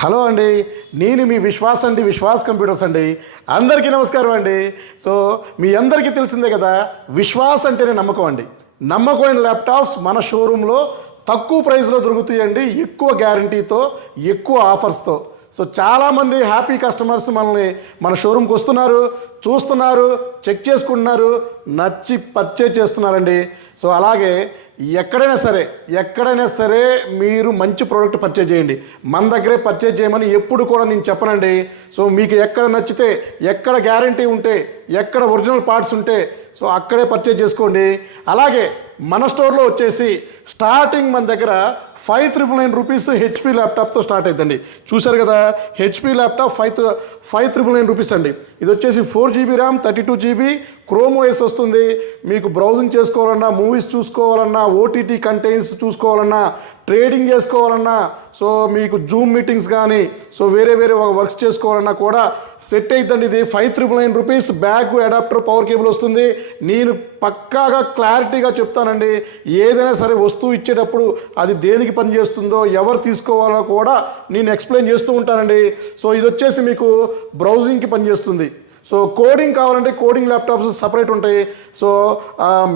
Hello అండి, నేను మీ విశ్వాస్ అండి, విశ్వాస్ కంప్యూటర్స్ అండి. అందరికీ నమస్కారం అండి. సో మీ అందరికీ తెలిసిందే కదా, విశ్వాస్ అంటేనే నమ్మకం అండి. నమ్మకమైన ల్యాప్టాప్స్ మన షోరూంలో తక్కువ ప్రైస్లో దొరుకుతాయండి, ఎక్కువ గ్యారంటీతో, ఎక్కువ ఆఫర్స్తో. సో చాలామంది హ్యాపీ కస్టమర్స్ మన షోరూమ్కి వస్తున్నారు, చూస్తున్నారు, చెక్ చేసుకుంటున్నారు, నచ్చి పర్చేజ్ చేస్తున్నారండి. సో అలాగే ఎక్కడైనా సరే మీరు మంచి ప్రోడక్ట్ పర్చేజ్ చేయండి. మన దగ్గరే పర్చేజ్ చేయమని ఎప్పుడు కూడా నేను చెప్పనండి. సో మీకు ఎక్కడ నచ్చితే, ఎక్కడ గ్యారంటీ ఉంటే, ఎక్కడ ఒరిజినల్ పార్ట్స్ ఉంటే సో అక్కడే పర్చేజ్ చేసుకోండి. అలాగే మన స్టోర్లో వచ్చేసి స్టార్టింగ్ మన దగ్గర 5,999 రూపీస్ హెచ్పి ల్యాప్టాప్తో స్టార్ట్ అవుతుందండి. చూసారు కదా, హెచ్పి ల్యాప్టాప్ 5,999 రూపీస్ అండి. ఇది వచ్చేసి 4GB RAM, 32GB chrome OS వస్తుంది. మీకు బ్రౌజింగ్ చేసుకోవాలన్నా, మూవీస్ చూసుకోవాలన్నా, ఓటీటీ కంటెంట్స్ చూసుకోవాలన్నా, ట్రేడింగ్ చేసుకోవాలన్నా, సో మీకు జూమ్ మీటింగ్స్ కానీ, సో వేరే వర్క్స్ చేసుకోవాలన్నా కూడా సెట్ అవుతుందండి. ఇది 5,999 rupees. Back adapter, power cable వస్తుంది. నేను పక్కాగా క్లారిటీగా చెప్తానండి. ఏదైనా సరే వస్తువు ఇచ్చేటప్పుడు అది దేనికి పనిచేస్తుందో, ఎవరు తీసుకోవాలో కూడా నేను ఎక్స్ప్లెయిన్ చేస్తూ ఉంటానండి. సో ఇది వచ్చేసి మీకు బ్రౌజింగ్కి పనిచేస్తుంది. సో కోడింగ్ కావాలంటే కోడింగ్ ల్యాప్టాప్స్ సపరేట్ ఉంటాయి. సో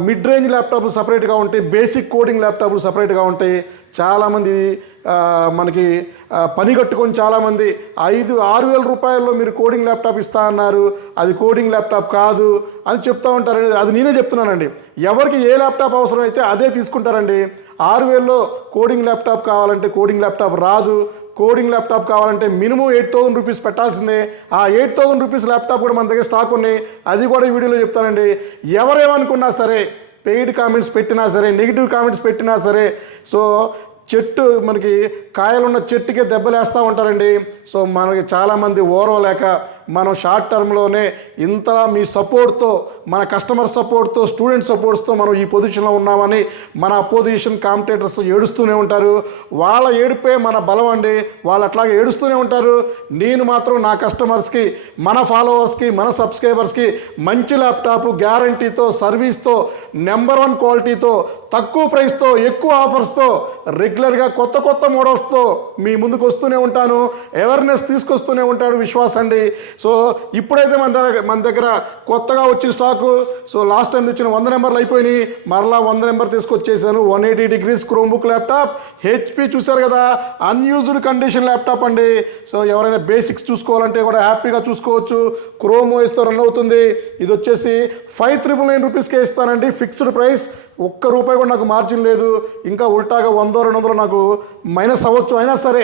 మిడ్ రేంజ్ ల్యాప్టాప్లు సపరేట్గా ఉంటాయి, బేసిక్ కోడింగ్ ల్యాప్టాప్లు సపరేట్గా ఉంటాయి. చాలామంది మనకి పని కట్టుకొని చాలామంది 5-6 వేల రూపాయల్లో మీరు కోడింగ్ ల్యాప్టాప్ ఇస్తా అన్నారు, అది కోడింగ్ ల్యాప్టాప్ కాదు అని చెప్తూ ఉంటారు. అది నేనే చెప్తున్నానండి. ఎవరికి ఏ ల్యాప్టాప్ అవసరం అయితే అదే తీసుకుంటారండి. 6,000లో కోడింగ్ ల్యాప్టాప్ కావాలంటే కోడింగ్ ల్యాప్టాప్ రాదు. కోడింగ్ ల్యాప్టాప్ కావాలంటే మినిమం 8,000 రూపీస్ పెట్టాల్సిందే. ఆ 8,000 రూపీస్ ల్యాప్టాప్ కూడా మన దగ్గర స్టాక్ ఉన్నాయి, అది కూడా ఈ వీడియోలో చెప్తానండి. ఎవరేమనుకున్నా సరే, పెయిడ్ కామెంట్స్ పెట్టినా సరే, నెగిటివ్ కామెంట్స్ పెట్టినా సరే, సో మనకి కాయలున్న చెట్టుకే దెబ్బలేస్తూ ఉంటారండి. సో మనకి చాలామంది ఓర్వలేక మనం షార్ట్ టర్మ్లోనే ఇంతలా మీ సపోర్ట్తో, మన కస్టమర్ సపోర్ట్తో, స్టూడెంట్ సపోర్ట్స్తో మనం ఈ పొజిషన్లో ఉన్నామని మన అపోజిషన్ కాంపిటేటర్స్ ఏడుస్తూనే ఉంటారు. వాళ్ళ ఏడుపే మన బలం అండి. వాళ్ళు అట్లాగే ఏడుస్తూనే ఉంటారు. నేను మాత్రం నా కస్టమర్స్కి, మన ఫాలోవర్స్కి, మన సబ్స్క్రైబర్స్కి మంచి ల్యాప్టాప్ గ్యారంటీతో, సర్వీస్తో, నెంబర్ 1 క్వాలిటీతో, తక్కువ ప్రైస్తో, ఎక్కువ ఆఫర్స్తో, రెగ్యులర్గా కొత్త మోడల్స్తో మీ ముందుకు వస్తూనే ఉంటాను. అవేర్నెస్ తీసుకొస్తూనే ఉంటాడు విశ్వాస్ అండి. సో ఇప్పుడైతే మన దగ్గర కొత్తగా వచ్చిన స్టాకు, సో లాస్ట్ టైం ఇచ్చిన 100 నెంబర్లు అయిపోయినాయి. మరలా 100 నెంబర్ తీసుకొచ్చేసాను. 180 degrees Chromebook laptop HP. చూసారు కదా, అన్యూజ్డ్ కండిషన్ ల్యాప్టాప్ అండి. సో ఎవరైనా బేసిక్స్ చూసుకోవాలంటే కూడా హ్యాపీగా చూసుకోవచ్చు. క్రోమ్ ఓఎస్తో రన్ అవుతుంది. ఇది వచ్చేసి 5,999 రూపీస్కే ఇస్తానండి, ఫిక్స్డ్ ప్రైస్. ₹1 కూడా నాకు మార్జిన్ లేదు. ఇంకా ఉల్టాగా 100-200 నాకు మైనస్ అవ్వచ్చు. అయినా సరే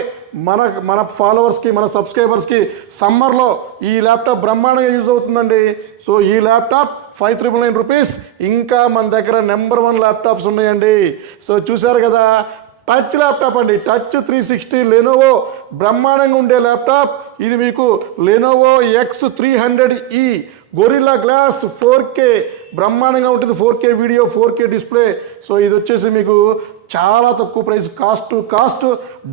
మన ఫాలోవర్స్కి, మన సబ్స్క్రైబర్స్కి సమ్మర్లో ఈ ల్యాప్టాప్ బ్రహ్మాండంగా యూజ్ అవుతుందండి. సో ఈ ల్యాప్టాప్ 5,999 రూపీస్. ఇంకా మన దగ్గర నెంబర్ 1 ల్యాప్టాప్స్ ఉన్నాయండి. సో చూసారు కదా, టచ్ ల్యాప్టాప్ అండి, టచ్ 360 లెనోవో బ్రహ్మాండంగా ఉండే ల్యాప్టాప్. ఇది మీకు Lenovo X300E gorilla glass 4K బ్రహ్మాండంగా ఉంటుంది. 4K video, 4K display. So ఇది వచ్చేసి మీకు చాలా తక్కువ ప్రైస్. కాస్ట్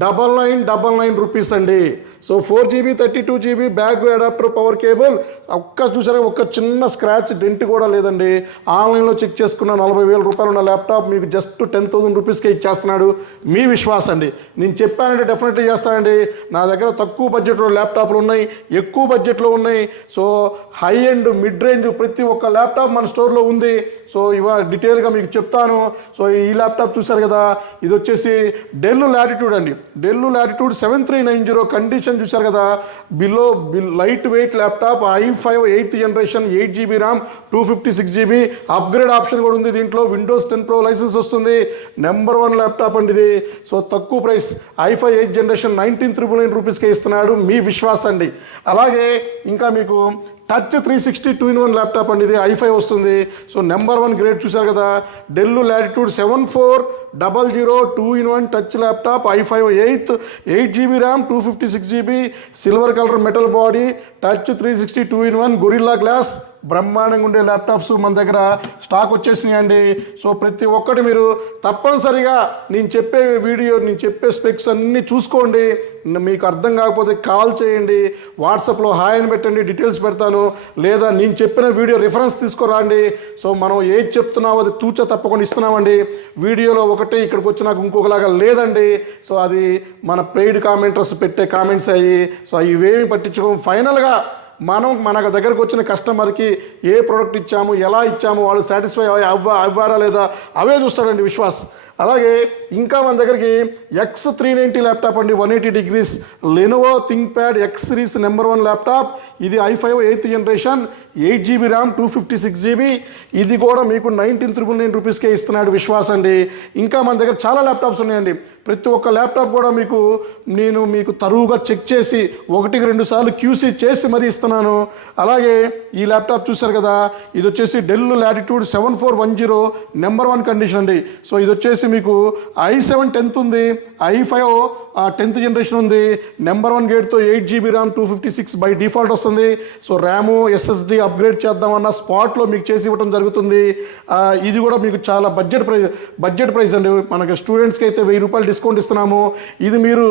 999 రూపీస్ అండి. So 4GB 32GB back adapter, power cable. చూసారా, ఒక్క చిన్న స్క్రాచ్ డెంట్ కూడా లేదండి. ఆన్లైన్లో చెక్ చేసుకున్న 40,000 రూపాయలు ఉన్న ల్యాప్టాప్ మీకు జస్ట్ 10,000 రూపీస్కే ఇచ్చేస్తున్నాడు మీ విశ్వాస్ అండి. నేను చెప్పానంటే డెఫినెట్లీ చేస్తానండి. నా దగ్గర తక్కువ బడ్జెట్లో ల్యాప్టాప్లు ఉన్నాయి, ఎక్కువ బడ్జెట్లో ఉన్నాయి. So high and mid range ప్రతి ఒక్క ల్యాప్టాప్ మన స్టోర్లో ఉంది. సో ఇవాళ డీటెయిల్గా మీకు చెప్తాను. సో ఈ ల్యాప్టాప్ చూసారు కదా, ఇది వచ్చేసి డెల్ లాటిట్యూడ్ అండి. డెల్ లాటిట్యూడ్ 7390 కండిషన్ చూసారు కదా. Light weight laptop, i5 8th generation, 8GB RAM, 256GB upgrade option కూడా ఉంది దీంట్లో. విండోస్ 10 Pro లైసెన్స్ వస్తుంది. నెంబర్ 1 ల్యాప్టాప్ అండి ఇది. సో తక్కువ ప్రైస్, i5 8th జనరేషన్ 19,999 రూపీస్కే ఇస్తున్నాడు మీ విశ్వాస్ అండి. అలాగే ఇంకా మీకు టచ్ 360 2-in-1 ల్యాప్టాప్ అండి. ఇది i5 వస్తుంది. సో నెంబర్ 1 గ్రేడ్ చూసారు కదా. Dell Latitude 7400 2-in-1 touch laptop, i5 8GB RAM, 256GB silver colour metal body, touch 360 2-in-1 Gorilla Glass బ్రహ్మాండంగా ఉండే ల్యాప్టాప్స్ మన దగ్గర స్టాక్ వచ్చేసినాయండి. సో ప్రతి ఒక్కటి మీరు తప్పనిసరిగా నేను చెప్పే స్పెక్స్ అన్నీ చూసుకోండి. మీకు అర్థం కాకపోతే కాల్ చేయండి, వాట్సాప్లో హాయ్ అని పెట్టండి, డీటెయిల్స్ పెడతాను. లేదా నేను చెప్పిన వీడియో రిఫరెన్స్ తీసుకురండి. సో మనం ఏది చెప్తున్నామో అది తూచా తప్పకుండా ఇస్తున్నామండి. వీడియోలో ఒకటి ఇక్కడికి వచ్చి నాకు ఇంకొకలాగా లేదండి. సో అది మన పెయిడ్ కామెంటర్స్ పెట్టే కామెంట్స్ అయ్యి, సో ఇవేమి పట్టించుకోము. ఫైనల్గా మన దగ్గరకు వచ్చిన కస్టమర్కి ఏ ప్రోడక్ట్ ఇచ్చాము, ఎలా ఇచ్చాము, వాళ్ళు సాటిస్ఫై అవ్వారా లేదా అవే చూస్తాడండి విశ్వాస్. అలాగే ఇంకా మన దగ్గరికి X390 ల్యాప్టాప్ అండి, 180 degrees Lenovo ThinkPad X series number 1 laptop. ఇది i5 8th generation, 8GB RAM, 256GB. ఇది కూడా మీకు 19,999 రూపీస్కే ఇస్తున్నాడు విశ్వాస్ అండి. ఇంకా మన దగ్గర చాలా ల్యాప్టాప్స్ ఉన్నాయండి. ప్రతి ఒక్క ల్యాప్టాప్ కూడా మీకు తరువుగా చెక్ చేసి 1-2 సార్లు QC చేసి మరీ ఇస్తున్నాను. అలాగే ఈ ల్యాప్టాప్ చూశారు కదా, ఇది వచ్చేసి డెల్ లాటిట్యూడ్ 7410 నెంబర్ 1 కండిషన్ అండి. సో ఇది వచ్చేసి మీకు i7 10th ఉంది, i5 10th జనరేషన్ ఉంది, number 1 గేట్తో 8GB RAM, 256 by default వస్తుంది. సో ర్యాము SSD అప్గ్రేడ్ చేద్దామన్న స్పాట్లో మీకు చేసి ఇవ్వడం జరుగుతుంది. ఇది కూడా మీకు చాలా బడ్జెట్ ప్రైస్ అండి. మనకి స్టూడెంట్స్కి అయితే 1000 రూపాయలు డిస్కౌంట్ ఇస్తున్నాము. ఇది మీరు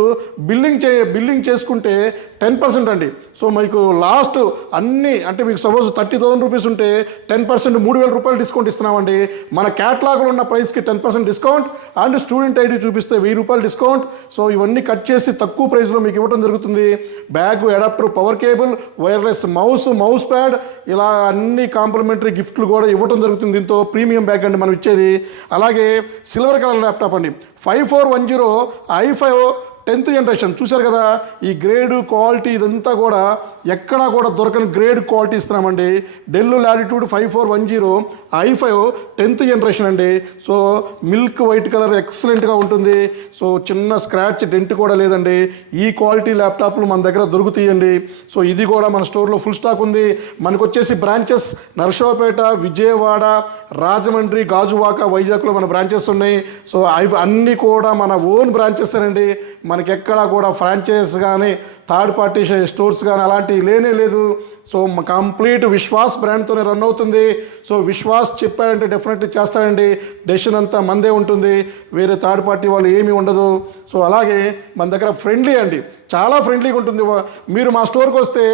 బిల్లింగ్ చేసుకుంటే 10% అండి. సో మీకు లాస్ట్ అన్నీ అంటే మీకు సపోజ్ 30,000 రూపీస్ ఉంటే 10% 3,000 రూపాయలు డిస్కౌంట్ ఇస్తున్నామండి. మన క్యాట్లాగ్లో ఉన్న ప్రైస్కి 10% డిస్కౌంట్ అండ్ స్టూడెంట్ ఐడి చూపిస్తే 1000 రూపాయలు డిస్కౌంట్. సో ఇవన్నీ కట్ చేసి తక్కువ ప్రైస్లో మీకు ఇవ్వడం జరుగుతుంది. Bag, adapter, power cable, wireless mouse pad, ఇలా అన్ని కాంప్లిమెంటరీ గిఫ్ట్లు కూడా ఇవ్వడం జరుగుతుంది. దీంతో ప్రీమియం బ్యాగ్ అండి మనం ఇచ్చేది. అలాగే సిల్వర్ కలర్ ల్యాప్టాప్ అండి, 5410 i5 10th జనరేషన్. చూశారు కదా, ఈ గ్రేడ్ క్వాలిటీ ఇదంతా కూడా ఎక్కడా కూడా దొరకని గ్రేడ్ క్వాలిటీ ఇస్తున్నామండి. Dell Latitude 5410 i5 10th generation అండి. సో మిల్క్ వైట్ కలర్ ఎక్సలెంట్గా ఉంటుంది. సో చిన్న స్క్రాచ్ డెంట్ కూడా లేదండి. ఈ క్వాలిటీ ల్యాప్టాప్లు మన దగ్గర దొరుకుతాయండి. సో ఇది కూడా మన స్టోర్లో ఫుల్ స్టాక్ ఉంది. మనకు వచ్చేసి బ్రాంచెస్ నరసరావుపేట, విజయవాడ, రాజమండ్రి, గాజువాక, వైజాగ్లో మన బ్రాంచెస్ ఉన్నాయి. సో అవి అన్నీ కూడా మన ఓన్ బ్రాంచెస్ అండి. మనకి ఎక్కడా కూడా ఫ్రాంచైజ్ కానీ థర్డ్ పార్టీ స్టోర్స్ కానీ అలాంటివి లేనే లేదు. సో కంప్లీట్ విశ్వాస్ బ్రాండ్తోనే రన్ అవుతుంది. సో విశ్వాస్ చెప్పాడంటే డెఫినెట్లీ చేస్తాడండి. డెసిషన్ అంతా మందే ఉంటుంది, వేరే థర్డ్ పార్టీ వాళ్ళు ఏమీ ఉండదు. సో అలాగే మన దగ్గర ఫ్రెండ్లీ అండి, చాలా ఫ్రెండ్లీగా ఉంటుంది. మీరు మా స్టోర్కి వస్తే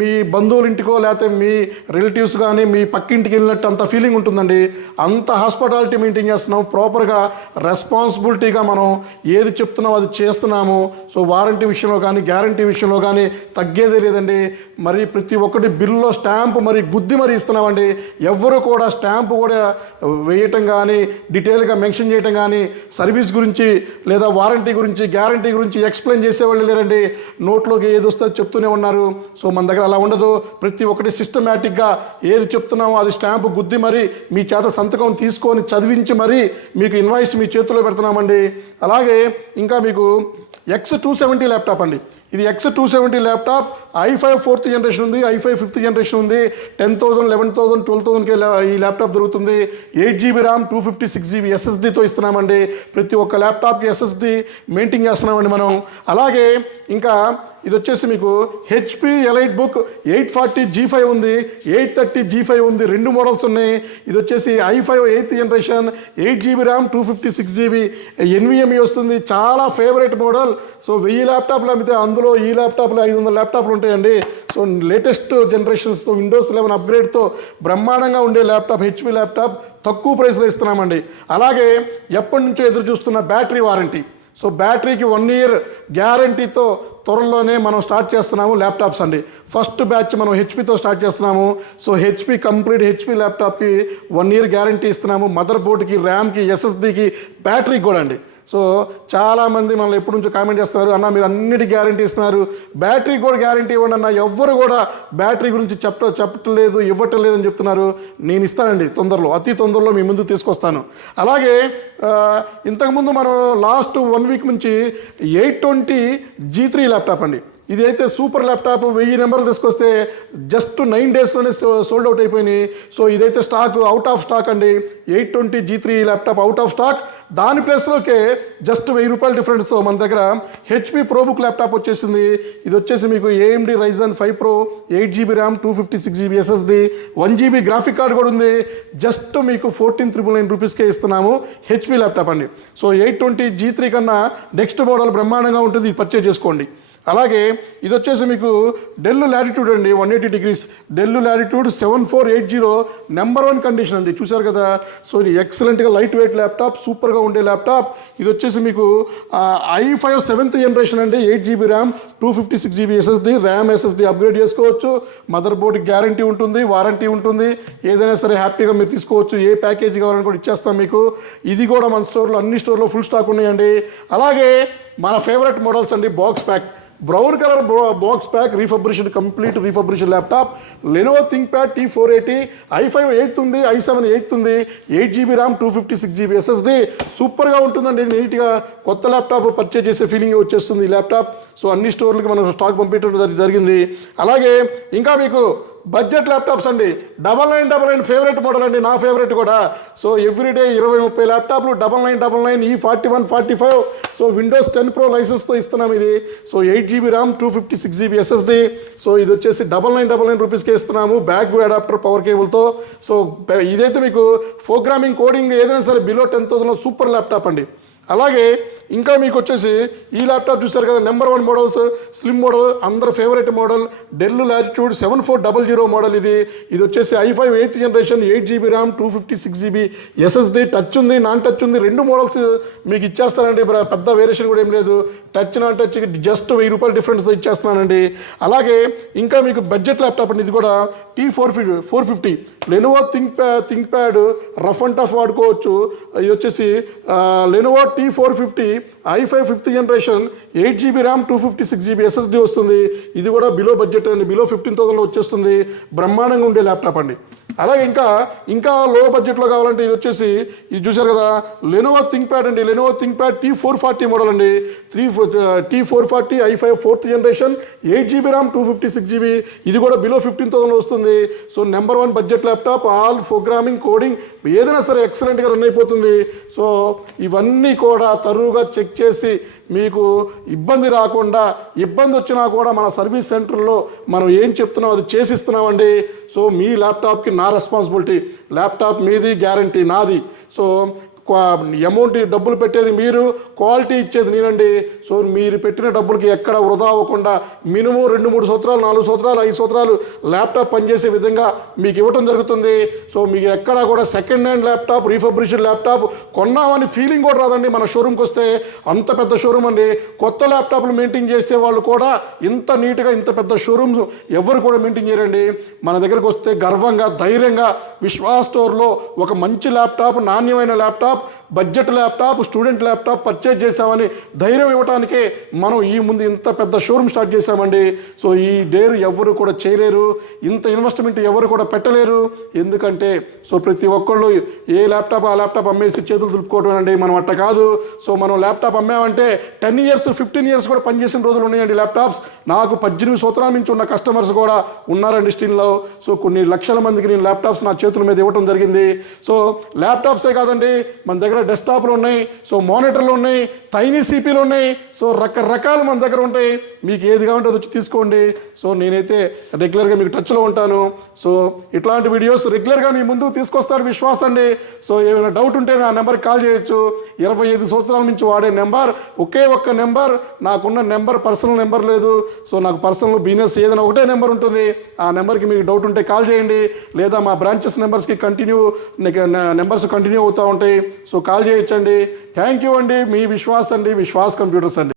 మీ బంధువుల ఇంటికో లేకపోతే మీ రిలేటివ్స్ కానీ మీ పక్కింటికి వెళ్ళినట్టు అంత ఫీలింగ్ ఉంటుందండి. అంత హాస్పిటాలిటీ మెయింటైన్ చేస్తున్నాం, ప్రాపర్గా రెస్పాన్సిబిలిటీగా మనం ఏది చెప్తున్నామో అది చేస్తున్నాము. సో వారంటీ విషయంలో కానీ గ్యారంటీ విషయంలో కానీ తగ్గేదే లేదండి. మరి ప్రతి ఒక్కటి బిల్లో స్టాంపు మరి గుద్ది మరి ఇస్తున్నామండి. ఎవ్వరు కూడా స్టాంపు కూడా వేయటం కానీ డీటెయిల్గా మెన్షన్ చేయటం కానీ సర్వీస్ గురించి లేదా వారంటీ గురించి గ్యారంటీ గురించి ఎక్స్ప్లెయిన్ చేసేవాళ్ళు లేరండి. నోట్లోకి ఏది వస్తుందో చెప్తూనే ఉన్నారు. సో మన దగ్గర అలా ఉండదు. ప్రతి ఒక్కటి సిస్టమేటిక్గా ఏది చెప్తున్నామో అది స్టాంపు గుద్ది మరి మీ చేత సంతకం తీసుకొని చదివించి మరి మీకు ఇన్వాయిస్ మీ చేతిలో పెడుతున్నామండి. అలాగే ఇంకా మీకు X270 ల్యాప్టాప్ అండి. ఇది X270 laptop, i5 4th generation ఉంది, i5 5th జనరేషన్ ఉంది. 10,000, 11,000, 12,000కే ఈ ల్యాప్టాప్ దొరుకుతుంది. 8GB ర్యామ్, 256GB SSDతో ఇస్తున్నామండి. ప్రతి ఒక్క ల్యాప్టాప్కి SSD మెయింటైన్ చేస్తున్నామండి మనం. అలాగే ఇంకా ఇది వచ్చేసి మీకు HP ఎలైట్ బుక్ 840 G5 ఉంది, 830 G5 ఉంది, 2 మోడల్స్ ఉన్నాయి. ఇది వచ్చేసి i5 8th generation, 8GB RAM, 256GB NVMe వస్తుంది. చాలా ఫేవరెట్ మోడల్. సో 1000 ల్యాప్టాప్లు అమ్మితే అందులో ఈ ల్యాప్టాప్లు 500 ల్యాప్టాప్లు ఉంటాయండి. సో లేటెస్ట్ జనరేషన్స్తో Windows 11 అప్గ్రేడ్తో బ్రహ్మాండంగా ఉండే ల్యాప్టాప్ HP ల్యాప్టాప్ తక్కువ ప్రైస్లో ఇస్తున్నామండి. అలాగే ఎప్పటి నుంచో ఎదురు చూస్తున్న బ్యాటరీ వారంటీ. సో బ్యాటరీకి 1 year గ్యారంటీతో త్వరలోనే మనం స్టార్ట్ చేస్తున్నాము ల్యాప్టాప్స్ అండి. ఫస్ట్ బ్యాచ్ మనం HPతో స్టార్ట్ చేస్తున్నాము. So complete HP ల్యాప్టాప్కి 1 year guarantee ఇస్తున్నాము. మదర్ బోర్డ్కి, ర్యామ్కి, SSDకి, బ్యాటరీకి కూడా అండి. సో చాలామంది మనల్ని ఎప్పటి నుంచో కామెంట్ చేస్తున్నారు, అన్న మీరు అన్నిటి గ్యారంటీ ఇస్తున్నారు, బ్యాటరీ కూడా గ్యారంటీ ఇవ్వండి అన్న. ఎవ్వరు కూడా బ్యాటరీ గురించి చెప్పట్లేదు, ఇవ్వట్లేదు అని చెప్తున్నారు. నేను ఇస్తానండి తొందరలో, అతి తొందరలో మీ ముందు తీసుకొస్తాను. అలాగే ఇంతకుముందు మనం లాస్ట్ 1 week నుంచి 820 G3 ల్యాప్టాప్ అండి. ఇది అయితే సూపర్ ల్యాప్టాప్ 1000 నెంబర్లు తీసుకొస్తే జస్ట్ 9 డేస్లోనే సోల్డ్ అవుట్ అయిపోయినాయి. సో ఇదైతే స్టాక్ అవుట్ ఆఫ్ స్టాక్ అండి. 820 G3 laptop out of stock. దాని ప్లేస్లోకే జస్ట్ 1000 రూపాయల డిఫరెన్స్తో మన దగ్గర హెచ్పి ప్రోబుక్ ల్యాప్టాప్ వచ్చేసింది. ఇది వచ్చేసి మీకు AMD Ryzen 5 Pro 8GB RAM 256GB SSD 1GB graphic card కూడా ఉంది. జస్ట్ మీకు 14,999 రూపీస్కే ఇస్తున్నాము హెచ్పి ల్యాప్టాప్ అండి. సో 820 G3 కన్నా నెక్స్ట్ మోడల్ బ్రహ్మాండంగా ఉంటుంది, ఇది పర్చేజ్ చేసుకోండి. అలాగే ఇది వచ్చేసి మీకు డెల్ లాటిట్యూడ్ అండి 180 degrees del latitude 7480 number 1 condition అండి. చూశారు కదా. సో ఇది ఎక్సలెంట్గా లైట్ వెయిట్ ల్యాప్టాప్, సూపర్గా ఉండే ల్యాప్టాప్. ఇది వచ్చేసి మీకు i5 7th జనరేషన్ అండి. 8GB RAM 256GB SSD RAM SSD upgrade చేసుకోవచ్చు. మదర్ బోర్డ్ గ్యారంటీ ఉంటుంది, వారంటీ ఉంటుంది. ఏదైనా సరే హ్యాపీగా మీరు తీసుకోవచ్చు. ఏ ప్యాకేజీ కావాలని కూడా ఇచ్చేస్తాం మీకు. ఇది కూడా మన స్టోర్లో అన్ని స్టోర్లో ఫుల్ స్టాక్ ఉన్నాయండి. అలాగే మన ఫేవరెట్ మోడల్స్ అండి box pack, brown colour box pack refurbishment, complete refurbishment laptop Lenovo ThinkPad T480 i5 8th ఉంది, i7 8th ఉంది, 8GB ర్యామ్ 256GB SSD సూపర్గా ఉంటుందండి. నీట్గా కొత్త ల్యాప్టాప్ పర్చేజ్ చేసే ఫీలింగ్ వచ్చేస్తుంది ఈ ల్యాప్టాప్. సో అన్ని స్టోర్లకి మనం స్టాక్ పంపించడం జరిగింది. అలాగే ఇంకా మీకు బడ్జెట్ ల్యాప్టాప్స్ అండి 9999 ఫేవరెట్ మోడల్ అండి, నా ఫేవరెట్ కూడా. సో ఎవ్రీడే 20-30 ల్యాప్టాప్లు 9999 E41 45. సో విండోస్ 10 Pro లైసెన్స్తో ఇస్తున్నాం ఇది. So 8GB RAM 256GB SSD. So ఇది వచ్చేసి 9999 రూపీస్కే ఇస్తున్నాము బ్యాక్ అడాప్టర్ పవర్ కేబుల్తో. సో ఇదైతే మీకు ప్రోగ్రామింగ్ కోడింగ్ ఏదైనా సరే బిలో 10,000 సూపర్ ల్యాప్టాప్ అండి. అలాగే ఇంకా మీకు వచ్చేసి ఈ ల్యాప్టాప్ చూసారు కదా, నెంబర్ 1 మోడల్స్, స్లిమ్ మోడల్, అందరు favourite model del Latitude 7400 model. ఇది వచ్చేసి i5 8th generation 8GB RAM 256GB SSD. Touch ఉంది, నాన్ టచ్ ఉంది, 2 మోడల్స్ మీకు ఇచ్చేస్తానండి. పెద్ద వేరియేషన్ కూడా ఏం లేదు. టచ్ నాన్ టచ్ జస్ట్ 1000 రూపాయల డిఫరెన్స్తో ఇచ్చేస్తున్నానండి. అలాగే ఇంకా మీకు బడ్జెట్ ల్యాప్టాప్ అండి. ఇది కూడా T450 Lenovo ThinkPad rough and tough వాడుకోవచ్చు. ఇది వచ్చేసి Lenovo T450 i5 5th generation 8GB RAM 256GB SSD వస్తుంది. ఇది కూడా బిలో బడ్జెట్ అండి, బిలో 15,000లో వచ్చేస్తుంది. బ్రహ్మాండంగా ఉండే ల్యాప్టాప్ అండి. అలాగే ఇంకా లో బడ్జెట్లో కావాలంటే ఇది వచ్చేసి ఇది చూసారు కదా, లెనోవో థింక్ప్యాడ్ అండి. లెనోవో థింక్ప్యాడ్ T440 మోడల్ అండి. T440 i5 4th generation 8GB RAM 256GB. ఇది కూడా బిలో 15,000లో వస్తుంది. So number 1 budget laptop, all programming coding ఏదైనా సరే ఎక్సలెంట్గా రన్ అయిపోతుంది. సో ఇవన్నీ కూడా తరువుగా చెక్ చేసి మీకు ఇబ్బంది రాకుండా, ఇబ్బంది వచ్చినా కూడా మన సర్వీస్ సెంటర్లో మనం ఏం చెప్తున్నాం అది చేసిస్తున్నామండి. సో మీ ల్యాప్టాప్కి నా రెస్పాన్సిబిలిటీ, ల్యాప్టాప్ మీది, గ్యారంటీ నాది. సో అమౌంట్ డబ్బులు పెట్టేది మీరు, క్వాలిటీ ఇచ్చేది నేనండి. సో మీరు పెట్టిన డబ్బులకి ఎక్కడ వృధా అవ్వకుండా మినిమం 2-3 సంవత్సరాలు, 4 సంవత్సరాలు, 5 సంవత్సరాలు ల్యాప్టాప్ పనిచేసే విధంగా మీకు ఇవ్వటం జరుగుతుంది. సో మీకు ఎక్కడా కూడా second hand laptop, refurbishment laptop కొన్నామని ఫీలింగ్ కూడా రాదండి. మన షోరూమ్కి వస్తే అంత పెద్ద షోరూమ్ అండి. కొత్త ల్యాప్టాప్లు మెయింటైన్ చేసే వాళ్ళు కూడా ఇంత నీట్గా ఇంత పెద్ద షోరూమ్స్ ఎవరు కూడా మెయింటైన్ చేయరండి. మన దగ్గరకు వస్తే గర్వంగా, ధైర్యంగా విశ్వాస్ స్టోర్లో ఒక మంచి ల్యాప్టాప్, నాణ్యమైన laptop, budget laptop, student laptop purchase చేసామని ధైర్యం ఇవ్వడానికే మనం ఈ ముందు ఇంత పెద్ద షోరూమ్ స్టార్ట్ చేశామండి. సో ఈ డేరు ఎవరు కూడా చేయలేరు, ఇంత ఇన్వెస్ట్మెంట్ ఎవరు కూడా పెట్టలేరు. ఎందుకంటే సో ప్రతి ఒక్కళ్ళు ఏ ల్యాప్టాప్ ఆ ల్యాప్టాప్ అమ్మేసి చేతులు దులుపుకోవడం అండి. మనం అట్ట కాదు. సో మనం ల్యాప్టాప్ అమ్మామంటే 10 years 15 years కూడా పనిచేసిన రోజులు ఉన్నాయండి ల్యాప్టాప్స్. నాకు 18 సంవత్సరాల నుంచి ఉన్న కస్టమర్స్ కూడా ఉన్నారండి స్టీల్లో. సో కొన్ని లక్షల మందికి నేను ల్యాప్టాప్స్ నా చేతుల మీద ఇవ్వడం జరిగింది. సో ల్యాప్టాప్సే కాదండి, మన దగ్గర డెస్క్టాప్లు ఉన్నాయి, సో మానిటర్లు ఉన్నాయి, టైనీ సిపిలు ఉన్నాయి. సో రకరకాలు మన దగ్గర ఉంటాయి. మీకు ఏది కావాలంటే అది వచ్చి తీసుకోండి. సో నేనైతే రెగ్యులర్గా మీకు టచ్లో ఉంటాను. సో ఇట్లాంటి వీడియోస్ రెగ్యులర్గా మీ ముందుకు తీసుకొస్తాడు విశ్వాస్ అండి. సో ఏమైనా డౌట్ ఉంటే నా నెంబర్కి కాల్ చేయొచ్చు. 25 సంవత్సరాల నుంచి వాడే నెంబర్, ఒకే ఒక్క నెంబర్. నాకున్న నెంబర్ పర్సనల్ నెంబర్ లేదు. సో నాకు పర్సనల్ బిజినెస్ ఏదైనా ఒకటే నెంబర్ ఉంటుంది. ఆ నెంబర్కి మీకు డౌట్ ఉంటే కాల్ చేయండి, లేదా మా బ్రాంచెస్ నెంబర్స్కి నెంబర్స్ కంటిన్యూ అవుతూ ఉంటాయి. సో కాల్ చేయొచ్చండి. థ్యాంక్ యూ అండి. మీ విశ్వాస్ అండి, విశ్వాస్ కంప్యూటర్స్ అండి.